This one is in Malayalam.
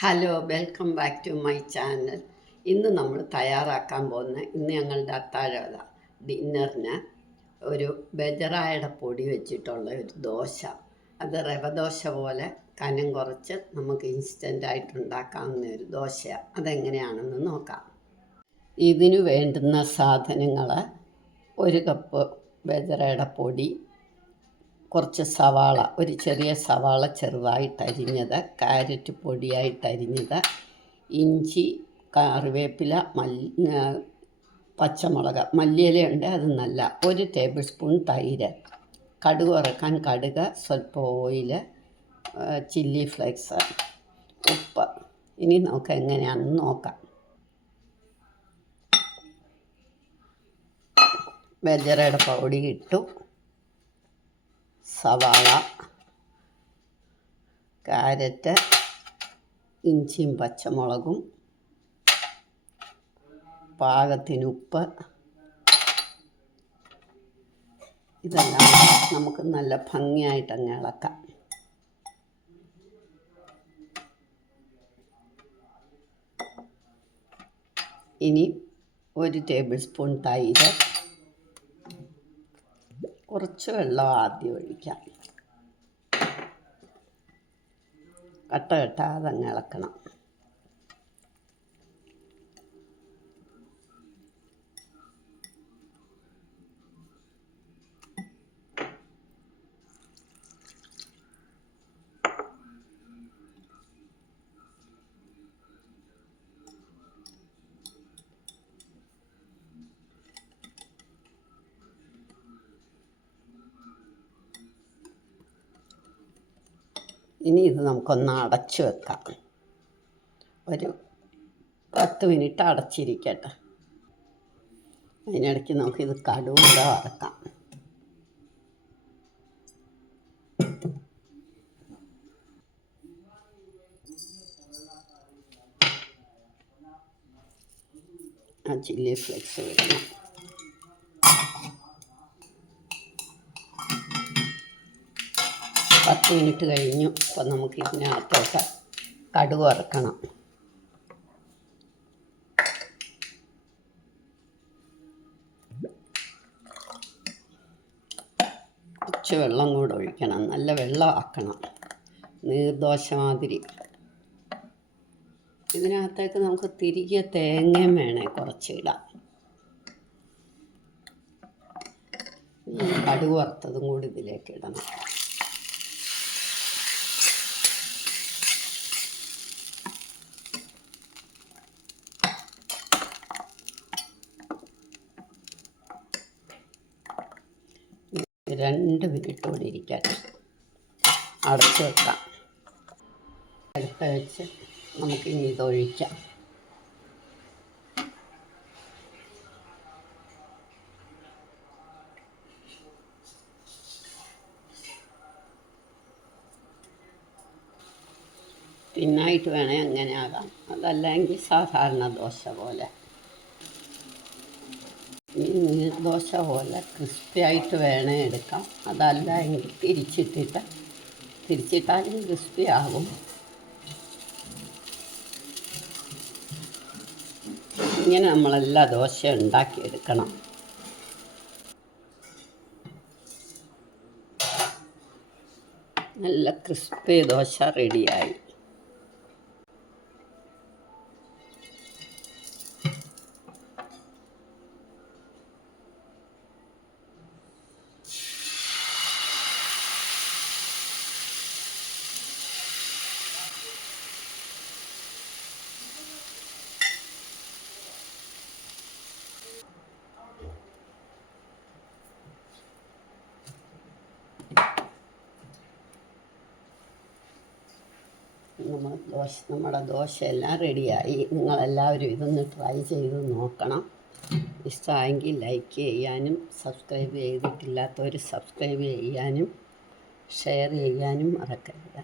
Hello, welcome back to my channel. ഇന്ന് നമ്മൾ തയ്യാറാക്കാൻ പോകുന്ന ഞങ്ങളുടെ അത്താഴ ഡിന്നറിന് ഒരു ബജറായുടെ പൊടി വെച്ചിട്ടുള്ള ഒരു ദോശ. അത് റവ ദോശ പോലെ കനം കുറച്ച് നമുക്ക് ഇൻസ്റ്റൻ്റായിട്ട് ഉണ്ടാക്കാവുന്ന ഒരു ദോശയാണ്. അതെങ്ങനെയാണെന്ന് നോക്കാം. ഇതിന് വേണ്ടുന്ന സാധനങ്ങൾ: 1 കപ്പ് ബജറയുടെ പൊടി, കുറച്ച് സവാള, ഒരു ചെറിയ സവാള ചെറുതായിട്ട് അരിഞ്ഞത്, ക്യാരറ്റ് പൊടിയായിട്ട് അരിഞ്ഞത്, ഇഞ്ചി, കറിവേപ്പില, പച്ചമുളക്, മല്ലിയിലയുണ്ട്, അത് നല്ല, 1 ടേബിൾ സ്പൂൺ തൈര്, കടുക് വറുക്കാൻ കടുക്, സ്വല്പം ഓയിൽ, ചില്ലി ഫ്ലേക്സ്, ഉപ്പ്. ഇനി നമുക്ക് എങ്ങനെയാണെന്ന് നോക്കാം. ബജറയുടെ പൊടി ഇട്ടു, സവാള, ക്യാരറ്റ്, ഇഞ്ചിയും പച്ചമുളകും, പാകത്തിന് ഉപ്പ്, ഇതെല്ലാം നമുക്ക് നല്ല ഭംഗിയായിട്ട് അങ്ങ് ഇളക്കാം. ഇനി 1 ടേബിൾ സ്പൂൺ തൈര്, കുറച്ച് വെള്ളം ആദ്യം ഒഴിക്കാം. കട്ട കെട്ടാതെ ഇളക്കണം. ഇനി ഇത് നമുക്കൊന്ന് അടച്ചു വെക്കാം. ഒരു 10 മിനിറ്റ് അടച്ചിരിക്കട്ടെ. അതിനിടയ്ക്ക് നമുക്കിത് കടുക് വറക്കാം. ആ ചില്ലി ഫ്ലേക്സ് വിടണം. പത്ത് മിനിറ്റ് കഴിഞ്ഞു. അപ്പോൾ നമുക്ക് ഇതിനകത്തോട്ട് കടുക് വറുക്കണം. കുറച്ച് വെള്ളം കൂടെ ഒഴിക്കണം. നല്ല വെള്ളമാക്കണം, നീർദോശ മാതിരി. ഇതിനകത്തേക്ക് നമുക്ക് തിരികെ തേങ്ങയും വേണേ കുറച്ചിടാം. കടുക് വറുത്തതും കൂടി ഇതിലേക്ക് ഇടണം. രണ്ട് മിനിറ്റ് കൂടി ഇരിക്കാൻ അടച്ചു വെക്കാം. അടുപ്പ് വെച്ച് നമുക്കിനി ഇതൊഴിക്കാം. തിന്നായിട്ട് വേണേൽ അങ്ങനെ ആകാം, അതല്ലെങ്കിൽ സാധാരണ ദോശ പോലെ. ഈ നീർദോശ പോലെ ക്രിസ്പി ആയിട്ട് വേണേ എടുക്കാം, അതല്ല എങ്കിൽ തിരിച്ചിട്ടാലും ക്രിസ്പി ആകും. ഇങ്ങനെ നമ്മളെല്ലാ ദോശ ഉണ്ടാക്കിയെടുക്കണം. നല്ല ക്രിസ്പി ദോശ റെഡിയായി. നമ്മുടെ ദോശയെല്ലാം റെഡിയായി. നിങ്ങളെല്ലാവരും ഇതൊന്ന് ട്രൈ ചെയ്ത് നോക്കണം. ഇഷ്ടമായെങ്കിൽ ലൈക്ക് ചെയ്യാനും, സബ്സ്ക്രൈബ് ചെയ്തിട്ടില്ലാത്തവർ സബ്സ്ക്രൈബ് ചെയ്യാനും ഷെയർ ചെയ്യാനും മറക്കരുത്.